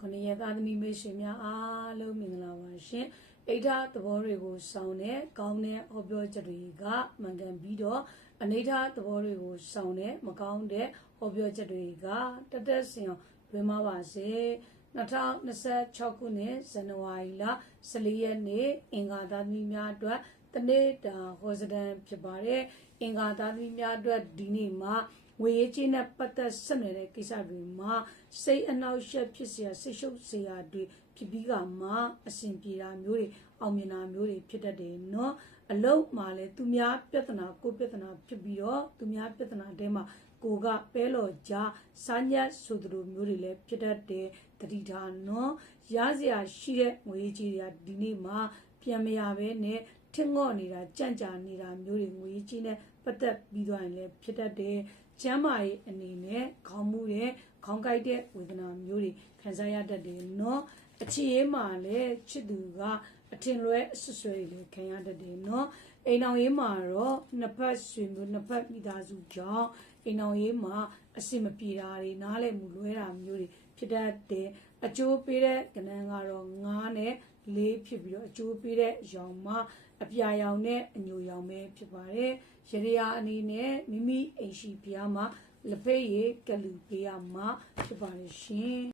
ခொနရသားသမီးမိတ်ဆွေများအားလုံးမင်္ဂလာပါရှင်အိဋ္ဌသဘောတွေကိုစောင့်တဲ့ကောင်းတဲ့ဟောပြောချက်တွေကမှန်ကန်ပြီးတော့အနိဋ္ဌသဘောတွေကိုစောင့်တဲ့မကောင်းတဲ့ဟောပြောချက်တွေကတက်ဆင်အောင်လွင်မပါစေ2026ခုနှစ်ဇန်နဝါရီလ14ရက်နေ့အင်္ဂါသားသမီးများအတွက်တနေ့တာဟောစတန်ဖြစ်ပါတယ်အင်္ဂါသားသမီးများအတွက်ဒီနေ့မှာငွေရေးကြေးနဲ့ပတ်သက်ဆက်နေတဲ့ကိစ္စတွေမှာစိတ်အနှောက်အယှက်ဖြစ်เสียစိတ်ရှုပ်เสียတွေဖြစ်ပြီးကမှအစဉ်ပြေတာမျိုးတွေအောင်မြင်တာမျိုးတွေဖြစ်တတ်တယ်เนาะအလုံးမှာလဲသူများပြဿနာကိုပြဿနာဖြစ်ပြီးတော့သူများပြဿနာတဲမှာကိုကပဲလော်ကြစာညက်ဆိုသူတို့မျိုးတွေလည်းဖြစ်တတ်တယ်တတိထားเนาะရစရာရှိတဲ့ငွေကြီးတွေကဒီနေ့မှာပြန်မရဘဲနဲ့ထင်ငော့နေတာကြန့်ကြာနေတာမျိုးတွေငွေကြီးနဲ့ပတ်သက်ပြီးသွားရင်လည်းဖြစ်တတ်တယ်ကျမ်းမာရေးအနေနဲ့ခေါင်းမူတဲ့ခေါင်းကိုက်တဲ့ဝေဒနာမျိုးတွေခံစားရတတ်တယ်เนาะအခြေရေးမှာလည်းချစ်သူကအထင်လွဲအဆွဆွဲတွေခံရတတ်တယ်เนาะအိမ်အောင်ရေးမှာတော့နှစ်ဖက်ဆွေမျိုးနှစ်ဖက်မိသားစုကြောင့်အိမ်အောင်ရေးမှာအဆင်မပြေတာတွေနားလည်မှုလွဲတာမျိုးတွေဖြစ်တတ်တယ်အကျိုးပေးတဲ့ကဏ္ဍကတော့9နဲ့4ဖြစ်ပြီးတော့အကျိုးပေးတဲ့ရောင်မှာအပြာရောင်နဲ့အညိုရောင်ပဲဖြစ်ပါတယ်ရရရာအနေနဲ့မိမိအိမ်ရှိဖျားမှာလက်ဖက်ရည်ကလူပေးရမှာဖြစ်ပါတယ်ရှင်